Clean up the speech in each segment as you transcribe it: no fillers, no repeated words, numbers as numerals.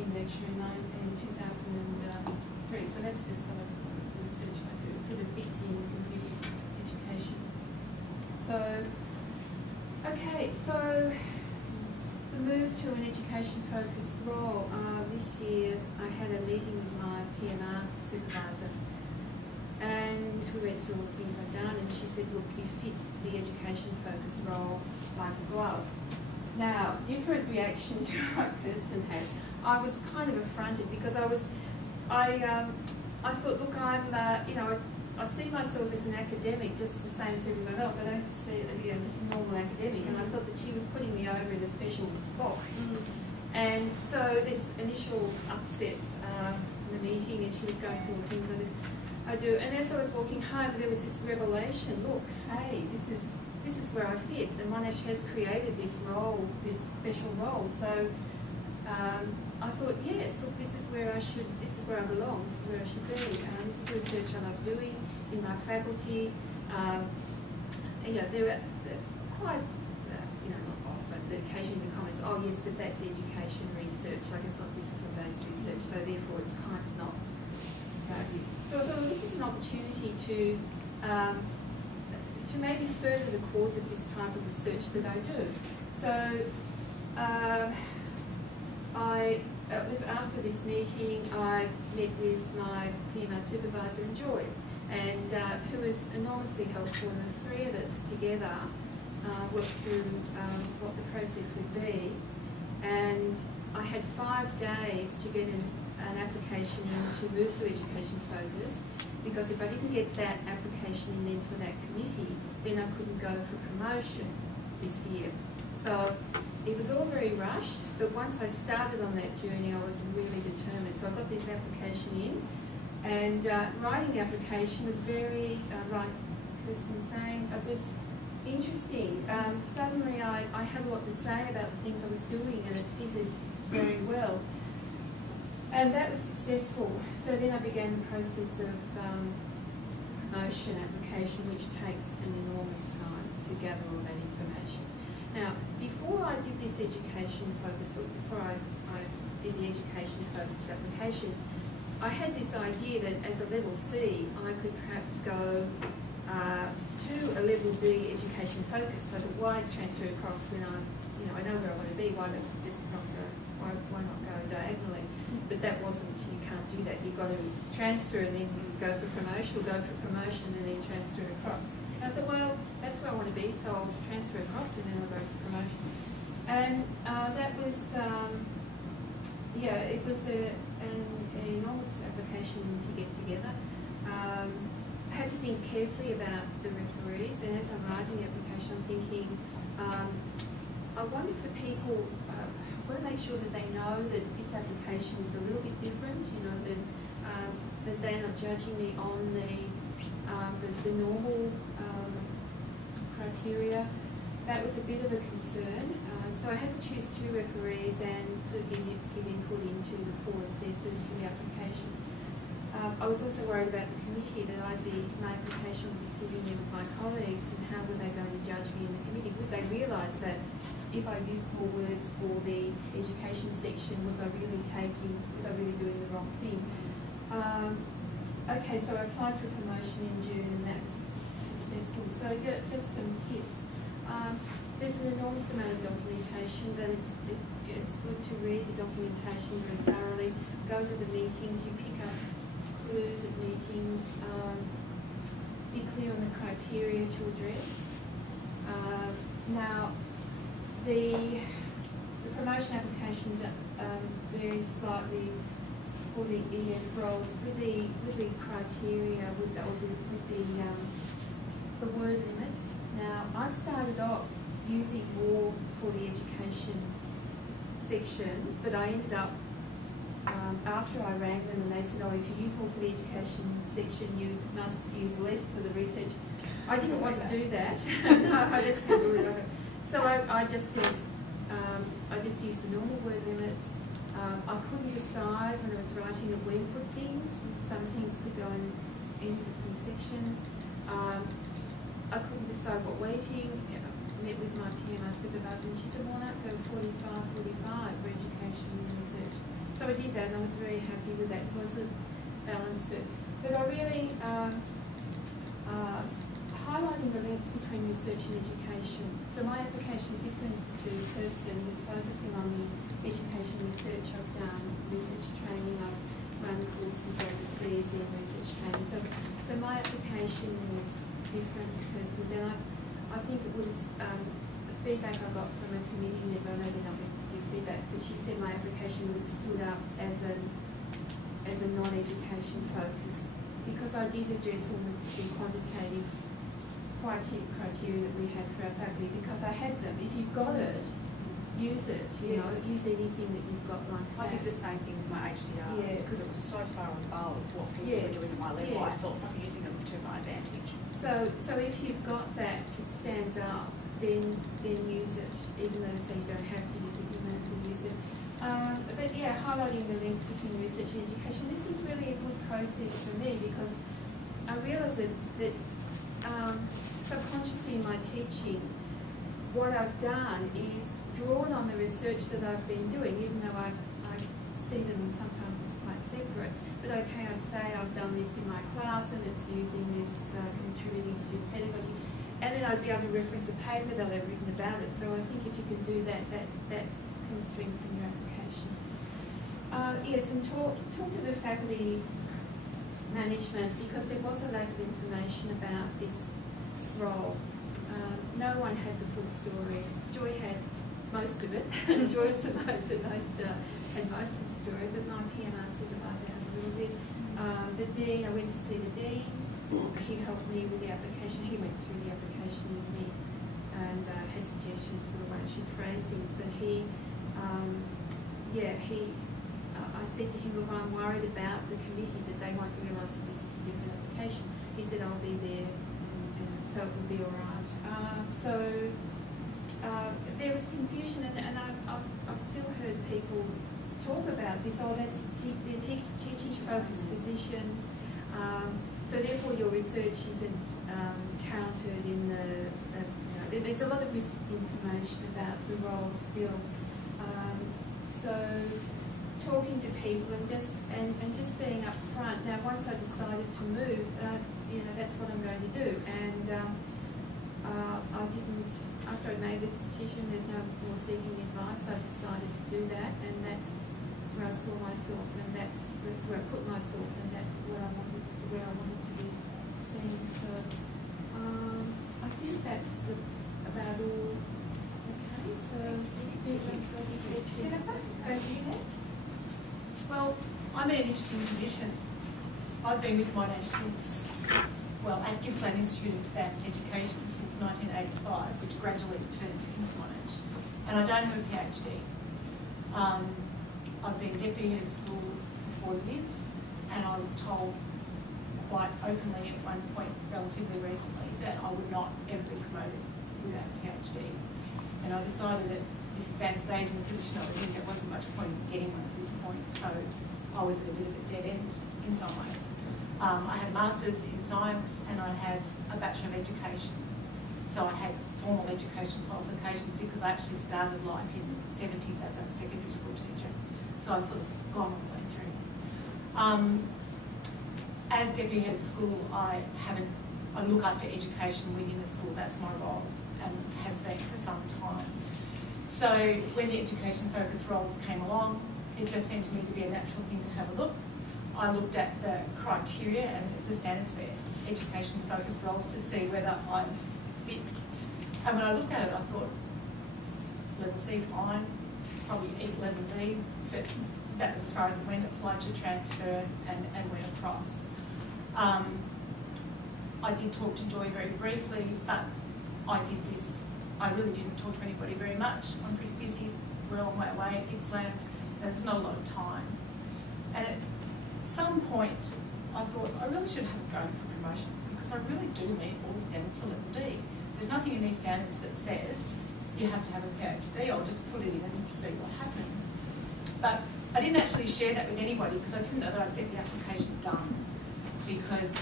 visiting lecturer in 2003. So that's just some of the research I do. It sort of fits in computer education. So, okay, so the move to an education-focused role. This year I had a meeting with my PMR supervisor, and we went through all the things I've done, and she said, look, you fit the education-focused role like a glove. Now, different reaction to my person had. I was kind of affronted because I thought, look, I see myself as an academic just the same as everyone else. I don't see it, just a normal academic, and I thought that she was putting me over in a special box. And so this initial upset in the meeting, and she was going through all the things I do. And as I was walking home, there was this revelation. Look, hey, this is where I fit. And Monash has created this role, this special role. So I thought, yes, look, this is where I belong. This is where I should be. This is the research I love doing in my faculty. There are quite, not often, but occasionally the comments, oh yes, but that's education research, like it's not discipline-based research, so therefore it's kind of not valued. So I thought, well, this is an opportunity to maybe further the cause of this type of research that I do. So after this meeting, I met with my PMO supervisor, Joy, and who was enormously helpful, and the three of us together worked through what the process would be. And I had 5 days to get an application in to move to education focus, because if I didn't get that application in then for that committee, then I couldn't go for promotion this year. So it was all very rushed, but once I started on that journey, I was really determined. So I got this application in, and writing the application was very, like Kirsten was saying, it was interesting. Suddenly I had a lot to say about the things I was doing, and it fitted very well. And that was successful. So then I began the process of promotion application, which takes an enormous time to gather all that information. Now, before I did this education focused, before I did the education focused application, I had this idea that as a level C, I could perhaps go to a level D education focus. So why transfer across when I know where I want to be? Why not go diagonally? But that wasn't, you can't do that. You've got to transfer and then go for promotion, or go for promotion and then transfer across. And I thought, well, that's where I want to be, so I'll transfer across and then I'll go for promotion. And that was, it was an enormous application to get together. I had to think carefully about the referees, and as I'm writing the application, I'm thinking, I wonder if the people, I want to make sure that they know that this application is a little bit different, that they're not judging me on the normal criteria. That was a bit of a concern. So I had to choose 2 referees and sort of give input into the 4 assessors for the application. I was also worried about the committee, that my application would be sitting there with my colleagues, and how were they going to judge me in the committee? Would they realise that if I used more words for the education section, was I really doing the wrong thing? Okay, so I applied for promotion in June, and that was successful. So just some tips. There's an enormous amount of documentation, but it's good to read the documentation very thoroughly. Go to the meetings, you pick up clues at meetings, be clear on the criteria to address. Now, the promotion application varies slightly for the EF roles with the criteria, with the word limits. Now, I started off using more for the education section, but I ended up, after I rang them and they said, oh, if you use more for the education section, you must use less for the research. I didn't want to do that. No, that's the word of it. So I just went, I just used the normal word limits. I couldn't decide when I was writing that where to put things. Some things could go in different sections. I couldn't decide what weighting. I met with my PMO supervisor, and she said, well, no, go 45, 45 for education and research. So I did that, and I was very happy with that, so I sort of balanced it. But I really highlighting the links between research and education. So my application, different to Kirsten, was focusing on the education research. I've done research training, I've run courses overseas in research training. So my application was different to Kirsten's, and I think it was the feedback I got from a committee member. I know they're not going to give feedback, but she said my application would have stood up as a non-education focus, because I did address all the quantitative criteria that we had for our faculty, because I had them. If you've got it, use it, you know, use anything that you've got like that. I did the same thing with my HDRs, because it was so far above what people were doing at my level. I thought I'm using them to my advantage. So if you've got that, it stands out, then use it. Even though they say you don't have to use it, you may as well use it. But yeah, highlighting the links between research and education, this is really a good process for me, because I realise that subconsciously in my teaching, what I've done is drawn on the research that I've been doing, even though I see them sometimes as quite separate. But okay, I'd say I've done this in my class and it's using this contributing student pedagogy, and then I'd be able to reference a paper that I've written about it. So I think if you can do that, that can strengthen your application. Yes, and talk to the faculty management, because there was a lack of information about this role. No one had the full story. Joy had most of it. Joy was the most had most of the story, but my PMR supervisor had a little bit. The dean, I went to see the dean. He helped me with the application. He went through the application with me and had suggestions for the way I should phrase things. But I said to him, look, I'm worried about the committee, that they won't realise that this is a different application. He said, I'll be there, and so it will be all right. There was confusion, and I've still heard people talk about this. Oh, they're teaching-focused positions. So therefore, your research isn't counted in the. There's a lot of misinformation about the role still. So talking to people and just being upfront. Now, once I decided to move, that's what I'm going to do. And I didn't. After I made the decision, there's no more seeking advice. I decided to do that, and that's where I saw myself, and that's where I put myself, and that's where I wanted to be seen. So I think that's about all. Okay, so well, I'm in an interesting position. I've been with Monash since, at Gippsland Institute of Advanced Education since 1985, which gradually turned into Monash. And I don't have a PhD. I've been deputy head of school for 4 years, and I was told quite openly at one point relatively recently that I would not ever be promoted without a PhD. And I decided at this advanced stage in the position I was in, there wasn't much point in getting one at this point, so I was at a bit of a dead end in some ways. I had a master's in science and I had a Bachelor of Education. So I had formal education qualifications because I actually started life in the 70s as a secondary school teacher. So I've sort of gone all the way through. As deputy head of school, I look after education within the school. That's my role and has been for some time. So when the education focused roles came along, it just seemed to me to be a natural thing to have a look. I looked at the criteria and the standards for education focused roles to see whether I fit. And when I looked at it, I thought, level C, fine, probably level D, but that was as far as it went, applied to transfer and went across. I did talk to Joy very briefly, but I really didn't talk to anybody very much. I'm pretty busy, we're on my way at Gippsland, and there's not a lot of time. And at some point, I thought I really should have a go for promotion because I really do meet all the standards for level D. There's nothing in these standards that says you have to have a PhD. I'll just put it in and see what happens. But I didn't actually share that with anybody because I didn't know that I'd get the application done because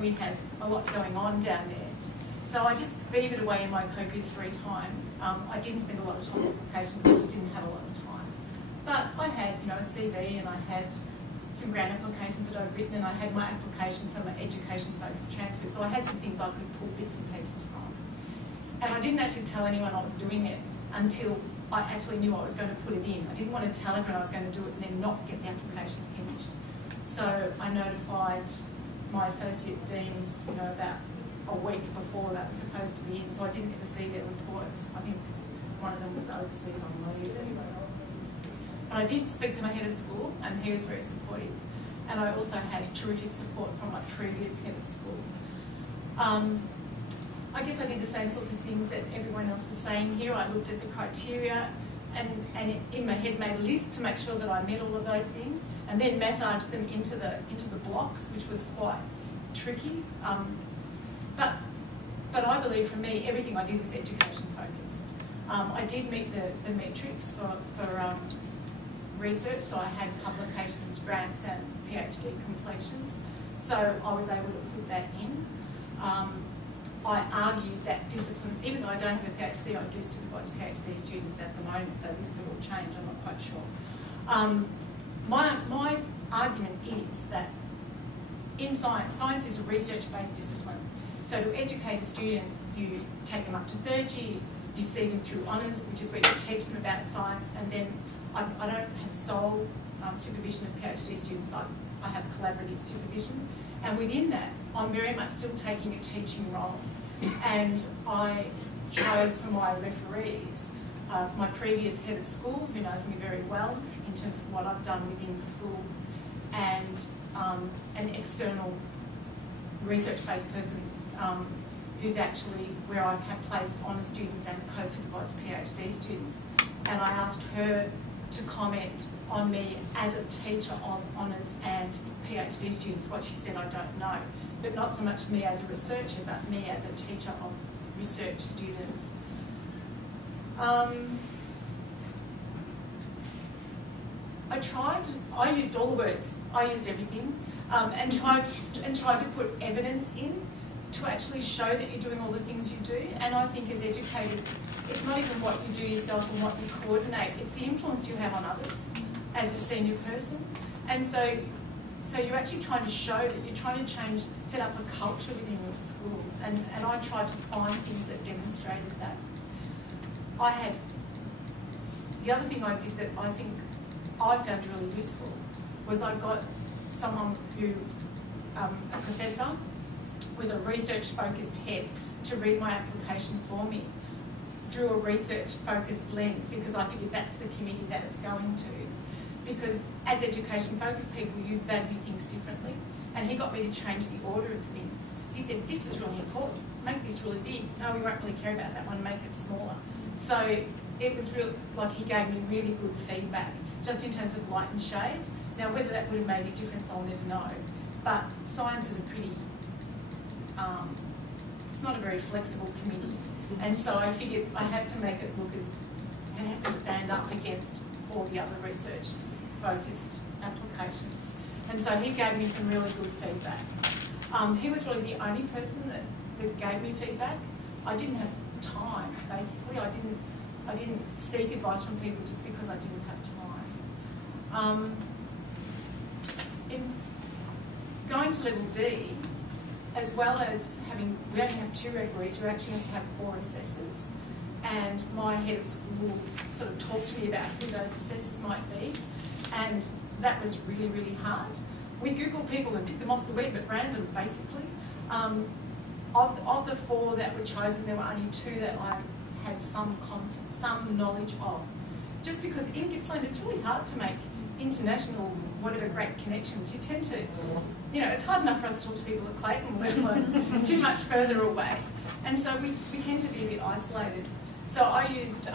we had a lot going on down there. So I just beavered away in my copious free time. I didn't spend a lot of time on the application because I just didn't have a lot of time. But I had, you know, a CV, and I had some grant applications that I'd written, and I had my application for my education-focused transfer. So I had some things I could pull bits and pieces from. And I didn't actually tell anyone I was doing it until I actually knew I was going to put it in. I didn't want to tell everyone I was going to do it and then not get the application finished. So I notified my associate deans, you know, about a week before that was supposed to be in, so I didn't ever see their reports. I think one of them was overseas on leave. But I did speak to my head of school, and he was very supportive. And I also had terrific support from my previous head of school. I guess I did the same sorts of things that everyone else is saying here. I looked at the criteria and in my head made a list to make sure that I met all of those things, and then massaged them into the blocks, which was quite tricky. But I believe for me, everything I did was education focused. I did meet the metrics for research, so I had publications, grants and PhD completions. So I was able to put that in. I argued that discipline, even though I don't have a PhD, I do supervise PhD students at the moment, though this could all change, I'm not quite sure. My argument is that in science is a research-based discipline. So to educate a student, you take them up to third year, you see them through honours, which is where you teach them about science, and then I don't have sole supervision of PhD students, I have collaborative supervision, and within that, I'm very much still taking a teaching role. And I chose for my referees my previous head of school, who knows me very well in terms of what I've done within the school, and an external research-based person who's actually where I have placed honours students and co-supervised PhD students. And I asked her to comment on me as a teacher of honours and PhD students. What she said, I don't know. But not so much me as a researcher, but me as a teacher of research students. I used all the words, I used everything, and tried to put evidence in to actually show that you're doing all the things you do. And I think as educators, it's not even what you do yourself and what you coordinate, it's the influence you have on others as a senior person. And so you're actually trying to show that you're trying to set up a culture within your school. And I tried to find things that demonstrated that. The other thing I did that I think I found really useful was I got someone who, a professor with a research-focused head, to read my application for me through a research-focused lens, because I figured that's the committee that it's going to. Because as education-focused people, you value things differently. And he got me to change the order of things. He said, this is really important, make this really big. No, we won't really care about that one, make it smaller. So it was real, like he gave me really good feedback, just in terms of light and shade. Now, whether that would have made a difference, I'll never know. But science is a pretty, it's not a very flexible committee. And so I figured I had to make it look I had to stand up against all the other research-focused applications. And so he gave me some really good feedback. He was really the only person that gave me feedback. I didn't have time, basically. I didn't seek advice from people just because I didn't have time. In going to level D, as well as we only have 2 referees, you actually have to have 4 assessors. And my head of school sort of talked to me about who those assessors might be. And that was really, really hard. We Googled people and picked them off the web at random, basically. Of the 4 that were chosen, there were only 2 that I had some content, some knowledge of. Just because in Gippsland, it's really hard to make international, whatever, great connections. You tend to, it's hard enough for us to talk to people at Clayton, let alone too much further away. And so we tend to be a bit isolated. So I used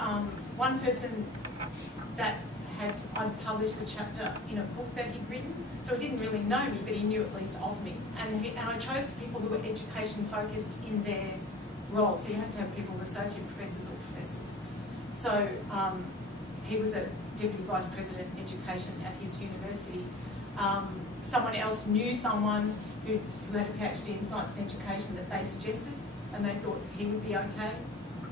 one person that I'd published a chapter in a book that he'd written, so he didn't really know me, but he knew at least of me. And I chose the people who were education focused in their role, so you have to have people with associate professors or professors. So he was a deputy vice president education at his university. Someone else knew someone who had a PhD in science and education that they suggested, and they thought he would be okay.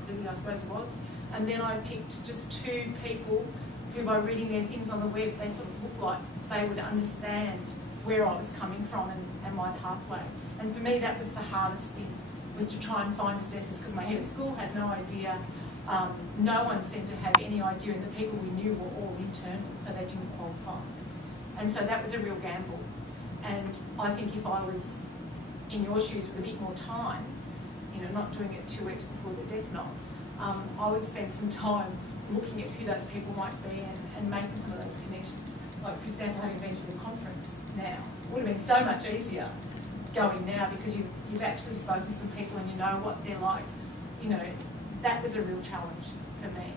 Clearly, I suppose he was. And then I picked just 2 people who by reading their things on the web, they sort of look like they would understand where I was coming from and my pathway. And for me, that was the hardest thing, was to try and find assessors, because my head of school had no idea. No one seemed to have any idea, and the people we knew were all internal, so they didn't qualify. And so that was a real gamble. And I think if I was in your shoes with a bit more time, you know, not doing it 2 weeks before the death knell, I would spend some time looking at who those people might be and making some of those connections. Like, for example, having been to the conference now, it would have been so much easier going now, because you've actually spoken to some people and you know what they're like. You know, that was a real challenge for me.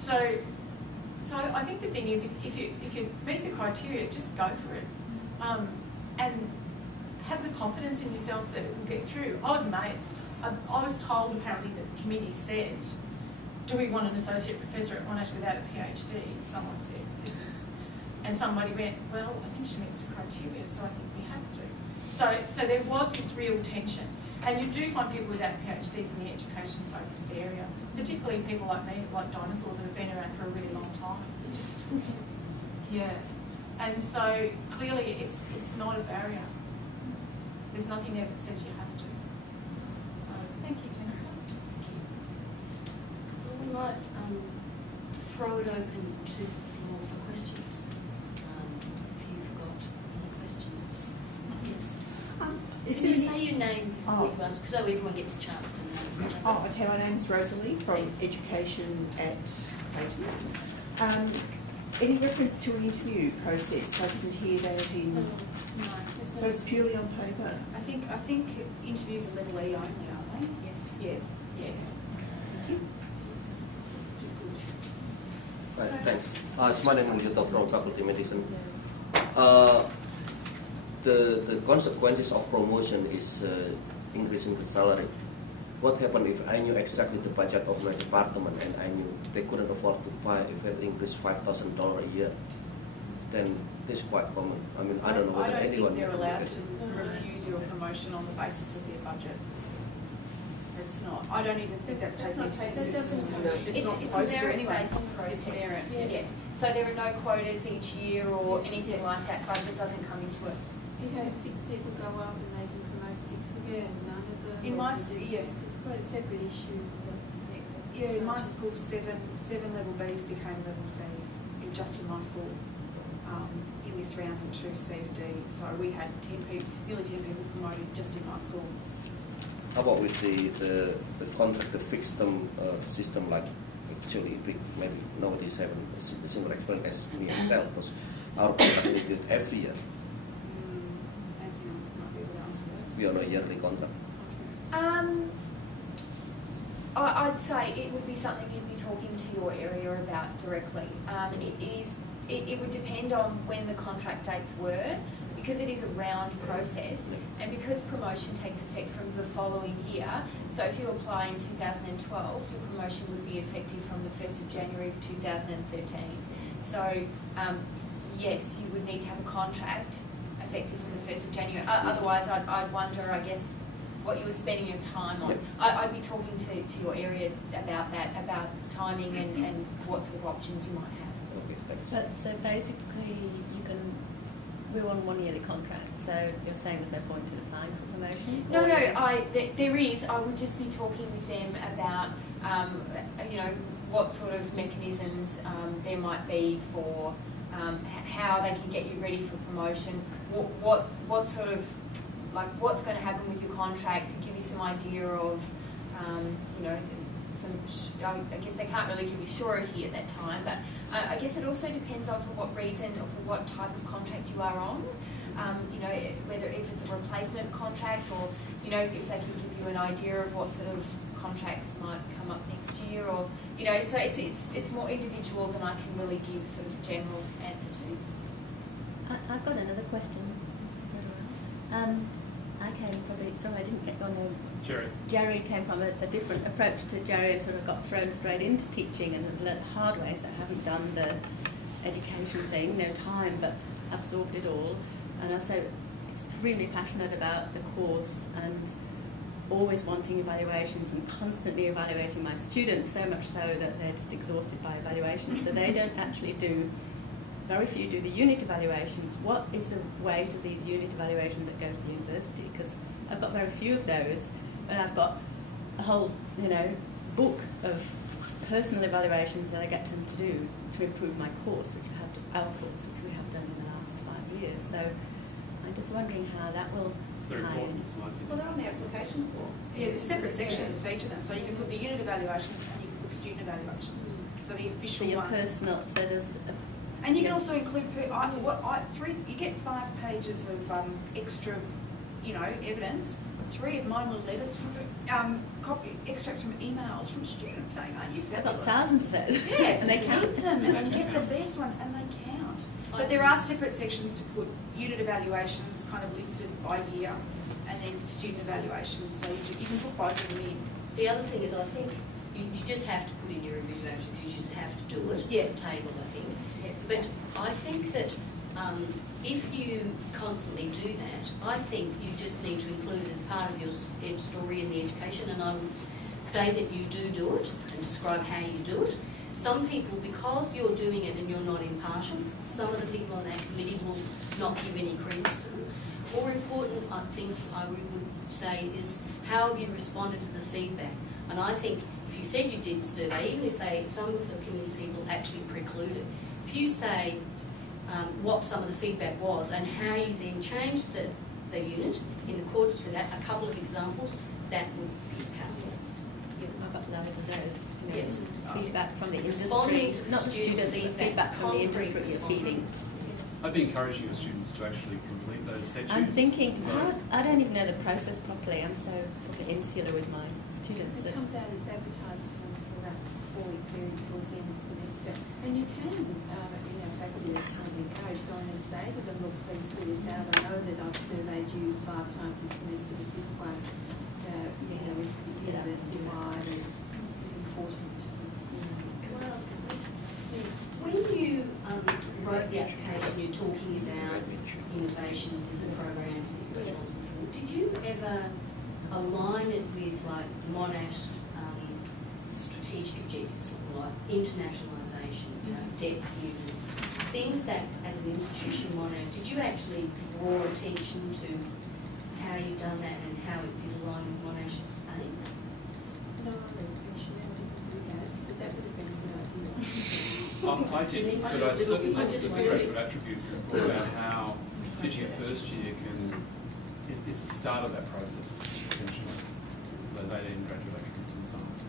So I think the thing is, if you meet the criteria, just go for it, and have the confidence in yourself that it will get through. I was amazed. I was told apparently that the committee said, "Do we want an associate professor at Monash without a PhD?" Someone said and somebody went, "Well, I think she meets the criteria, so I think we have to." So there was this real tension. And you do find people without PhDs in the education-focused area, particularly people like me who like dinosaurs and have been around for a really long time. Yeah. And so clearly it's not a barrier. There's nothing there that says you have to. So thank you, Jennifer. Thank you. Well, we might throw it open to the floor for questions. If you've got any questions. Yes. Can you say your name before you ask, so everyone gets a chance to know? Oh, okay. My name's Rosalie from Education at Clayton. Any reference to an interview process? I didn't hear that in. No. So it's purely on paper. I think interviews are level E only, aren't they? Yes. Yeah. Thank you. Right, thanks. My name is Dr. from Faculty of Medicine. The consequences of promotion is increasing the salary. What happened if I knew exactly the budget of my department and I knew they couldn't afford to pay if it increased $5,000 a year? Then this is quite common. I mean, I don't know whether anyone... think they're allowed to refuse your promotion on the basis of their budget. It's not. I don't even think that's taken into consideration. It's not supposed to anyway. It's merit. Yeah. So there are no quotas each year or anything like that. Budget doesn't come into it. You have 6 people go up and they can promote 6 again. None of them. In my school, yes, it's quite a separate issue. Yeah, in my school, seven level Bs became level Cs. Just in my school, in this round, and 2 C to D. So we had nearly 10 people promoted just in my school. How about with the contract, the fixed term system, like actually maybe nobody's having a similar experience as me myself, because our contract we do it every year. We are on a yearly contract. I'd say it would be something you'd be talking to your area about directly. It would depend on when the contract dates were, because it is a round process, and because promotion takes effect from the following year. So if you apply in 2012, your promotion would be effective from the 1st of January of 2013. So yes, you would need to have a contract effective from the 1st of January. Otherwise, I'd wonder, I guess, what you were spending your time on. I'd be talking to your area about that, about timing and what sort of options you might have. Okay, thanks. But so basically, we're on 1 yearly contract, so you're saying there's no point in applying for promotion? No, there is. I would just be talking with them about, what sort of mechanisms there might be for how they can get you ready for promotion, what sort of, like, what's going to happen with your contract, to give you some idea of, I guess they can't really give you surety at that time, but I guess it also depends on for what reason or for what type of contract you are on. Whether if it's a replacement contract or, if they can give you an idea of what sort of contracts might come up next year, or, so it's more individual than I can really give sort of general answer to. I've got another question. I didn't get on there. Jerry came from a different approach to Jerry and sort of got thrown straight into teaching and learnt the hard way, so I haven't done the education thing, no time, but absorbed it all. And I'm so extremely passionate about the course, and always wanting evaluations and constantly evaluating my students, so much so that they're just exhausted by evaluations. So they don't actually do, very few do the unit evaluations. What is the weight of these unit evaluations that go to the university? Because I've got very few of those, and I've got a whole, book of personal evaluations that I get them to do to improve my course, our course, which we have done in the last 5 years. So I'm just wondering how that will Very tie in. important, Well, they're on the application form. Yeah, there's separate sections for each of them. So you can put the unit evaluations and you can put student evaluations. So the official So your one. personal, so there's And you can also include, you get 5 pages of extra, evidence. 3 of mine were letters from, extracts from emails from students saying, "Aren't you I've got fabulous?" thousands of those. Yeah, and they count them, and you get the best ones, and they count. But there are separate sections to put unit evaluations kind of listed by year, and then student evaluations. So you can put both of them in. The other thing is, I think you just have to put in your evaluation. You just have to do it. Yeah. It's a table, I think. Yes. But I think that if you constantly do that, I think you just need to include as part of your story in the education, and I would say that you do it and describe how you do it. Some people, because you're doing it and you're not impartial, some of the people on that committee will not give any credence to them. More important, I think I would say, is how have you responded to the feedback? And I think if you said you did the survey, even if some of the committee people actually precluded, if you say what some of the feedback was and how you then changed the unit in accordance with that, a couple of examples, that would be powerful. I've got loads of those. Yes. Feedback from the Responding industry, to not the student student feedback, from the industry concrete you're response. feeding. I'd be encouraging your students to actually complete those sections. I'm thinking, Right. I don't even know the process properly. I'm so insular with my students. It comes out as advertised for that 4-week period towards the end of the semester. And you can, faculty that's highly encouraged, go on and say to them, look, please fill this out. I know that I've surveyed you 5 times this semester, but this one, is university-wide and is important. Can I ask a question? When you wrote the application, you're talking about innovations in the programs that you're responsible for. Did you ever align it with like Monash strategic objectives, like internationalisation, depth units, things that as an institution Monash, did you actually draw attention to how you've done that and how it did align with Monash's aims? No, I don't appreciate how people do that, but that would have been a good idea. I did, but I certainly looked at the graduate attributes and thought about how teaching at first year is the start of that process, essentially. Those 18 graduate attributes in science.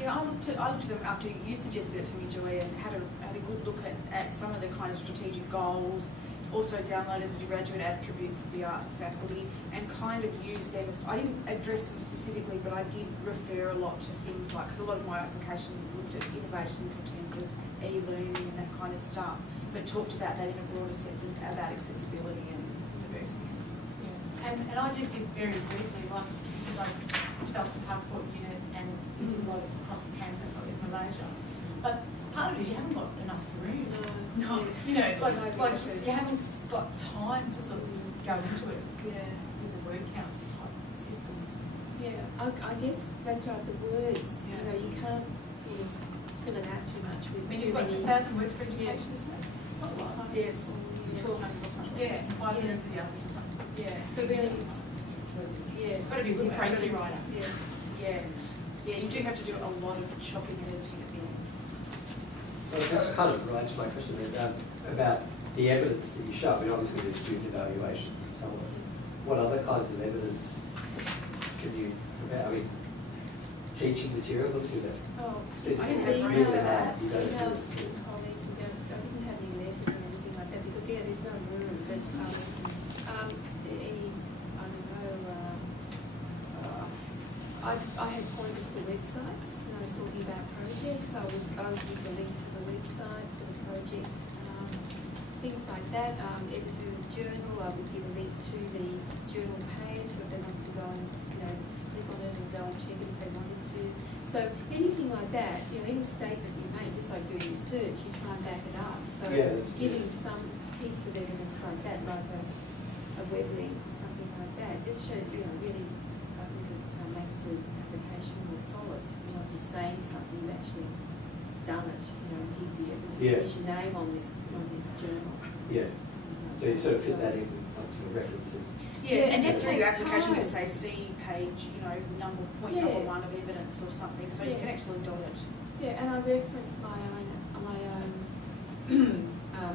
Yeah, I looked at them after you suggested it to me, Joy, and had a good look at some of the kind of strategic goals. Also downloaded the graduate attributes of the arts faculty and kind of used them as, I didn't address them specifically, but I did refer a lot to things like, because a lot of my application looked at innovations in terms of e-learning and that kind of stuff, but talked about that in a broader sense and about accessibility and diversity. And I just did very briefly, because I developed a passport unit and we did a lot across the campus, like in Malaysia. But part of it is you haven't got enough room. No. It's like you haven't got time to sort of go into it with a word count type system. Yeah, I guess that's right, the words, you can't sort of fill it out too much with I mean, too you've got many. 1,000 words for education, isn't it? It's not a lot. Yes. 1,200 or something. Yeah, 500 for the others or something. Yeah. But really, yeah. Got to be a good Tracy writer. Yeah, you do have to do a lot of chopping and editing at the end. Well, it kind of relates to my question about the evidence that you show. I mean, obviously there's student evaluations and so on. What other kinds of evidence can you provide? I mean, teaching materials, obviously that seems I didn't really email hard. that. You don't Emails do to colleagues and I didn't have any letters or anything like that because there's no room. But I had pointers to websites when I was talking about projects. I would give the link to the website for the project, things like that. Editor of journal, I would give a link to the journal page so if they wanted to go and just click on it and go and check it if they wanted to. So anything like that, any statement you make, just like doing research, you try and back it up. So giving some piece of evidence like that, like a web link or something like that, just shows really makes the application more solid. You're not just saying something, you've actually done it. You know, here's the evidence, here's your name on this journal. Yeah. So you sort of fit that in with like sort of referencing. Yeah, and then it through your takes application you time. could say C page, you know, point number 1 of evidence or something, so you can actually dot it. Yeah, and I reference my own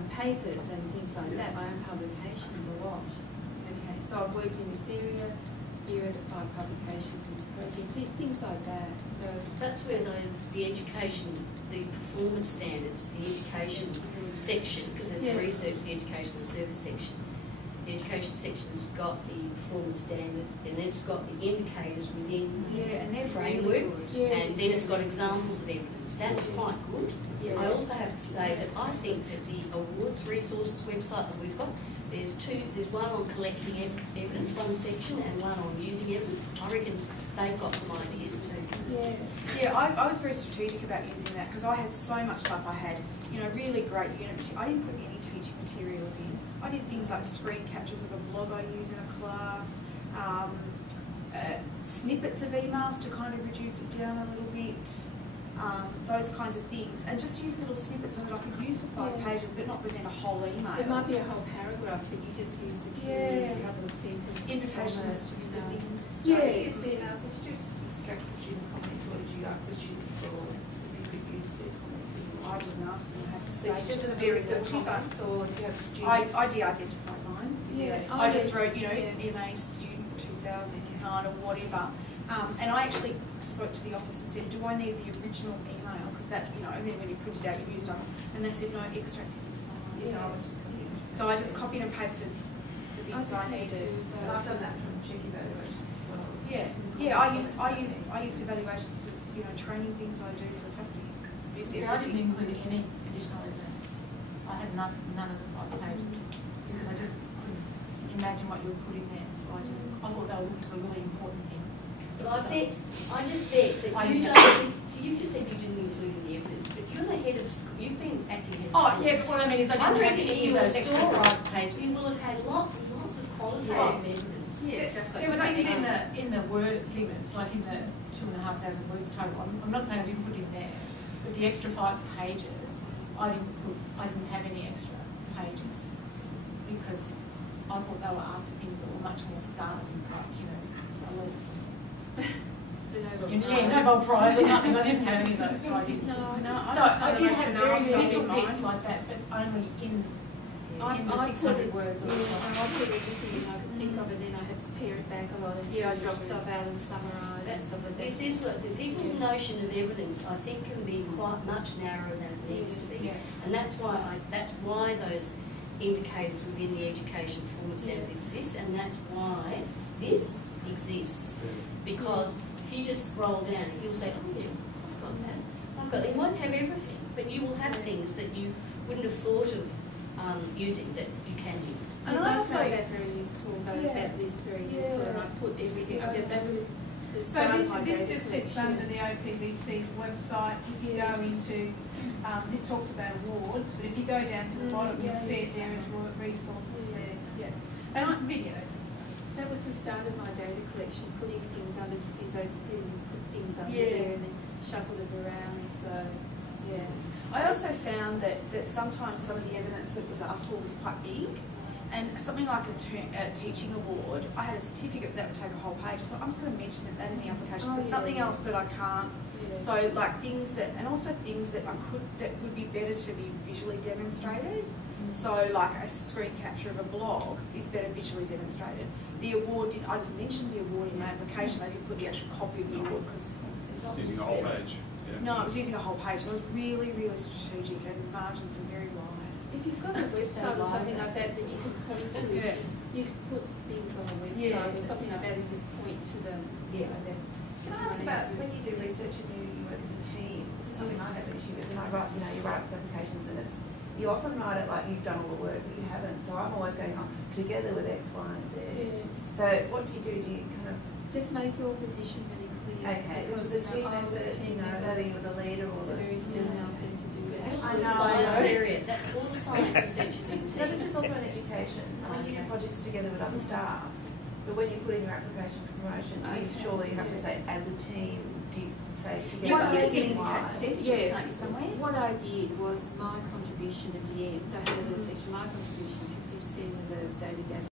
papers and things like that, my own publications a lot. Okay, so I've worked in this area, here are the 5 publications in this project, things like that. So that's where the education, the performance standards, the education section, because there's the research, the education and service section. The education section's got the performance standard, and then it's got the indicators within and their framework, and then it's got examples of evidence. That's quite good. I also have to say that I think that the awards resources website that we've got, there's one on collecting evidence, one section, and one on using evidence. I reckon they've got some ideas too. Yeah, I was very strategic about using that because I had so much stuff. I had, you know, really great unit material. I didn't put any teaching materials in. I did things like screen captures of a blog I use in a class, snippets of emails to kind of reduce it down a little bit, those kinds of things, and just use little snippets so that I could use the 5 pages but not present a whole email. It might be a whole paragraph, but you just use the key a couple of sentences. Invitations to the things. Yes. Did you extract the student comment, or did you ask the student for if you could use their comment? I didn't ask them, I have to say. Just a very naughty ones, or do you have the student? I de-identified mine. I just wrote, you know, MA student 2009 or whatever. And I actually spoke to the office and said, do I need the original email? Because that, you know, and then when you print it out, you use it. And they said, no, extracting is fine. So I just copied and pasted the bits I needed. I've done that from cheeky evaluations as well. I used evaluations of, you know, training things I do for the faculty. See, I didn't include any additional evidence. I had none of the 5 pages because I just couldn't imagine what you would put in there. So I thought they were the really important things. But I just bet that you don't. So you just said you didn't include any evidence, but you're the head of school. You've been acting head of school. Oh yeah, but what I mean is I didn't have any of those extra 5 pages. You will have had lots and lots of qualitative evidence. Yeah, exactly. There were things in the word limits, like in the 2,500 words total. I'm not saying I didn't put in there, but the extra 5 pages, I didn't have any extra pages because I thought they were after things that were much more startling, like, you know, Nobel Prize or something. I didn't have any of those, so I didn't. So I did have very little bits like that, but only in the 600 words. I put everything I could think of, and then I had to pare it back a lot and drop stuff out and summarise and stuff like that. This is what the people's notion of evidence, I think, can be quite much narrower than it needs to be, and that's why those indicators within the education performance standard exist, and that's why this exists, because if you just scroll down, you'll say, oh yeah, I've got that. You won't have everything, but you will have things that you wouldn't have thought of using that you can use. And I also found that very useful, that list very useful, and I put everything, that was so this just sits under the OPBC website. If you go into, this talks about awards, but if you go down to the bottom, you'll see there is resources there. And videos. That was the start of my data collection, putting things under, just use those hidden, put things under there and then shuffle it around, so, I also found that sometimes some of the evidence that was asked for was quite big, and something like a teaching award, I had a certificate that would take a whole page. I thought, I'm just going to mention that in the application, but something else that I can't. So like things that, and also things that that would be better to be visually demonstrated. So like a screen capture of a blog is better visually demonstrated. The award, I just mentioned the award in my application. I didn't put the actual copy of the award because it's using the whole page. No, I was using a whole page. So I was really, really strategic, and margins are very wide. If you've got a website or something like that that you can point to, you can put things on the website or something like that and just point to them. Can I ask about when you do research and you work as a team? This is something I have an issue with, and I write, you write these applications, and you often write it like you've done all the work, but you haven't. So I'm always going on together with X, Y, and Z. Yes. So what do? Do you kind of just make your position really clear? Okay, because the team member, voting with a leader, or it's a very female thing to do. I know. Science area. That's all science research is in teams. No, this is also in education. When you do projects together with other staff, But when you put in your application for promotion, you surely have to say as a team, do you say together? What I You did, can indicate percentages, yeah, can't you, somewhere? what I did was my contribution at the end, I had a section, my contribution 50% of the daily gas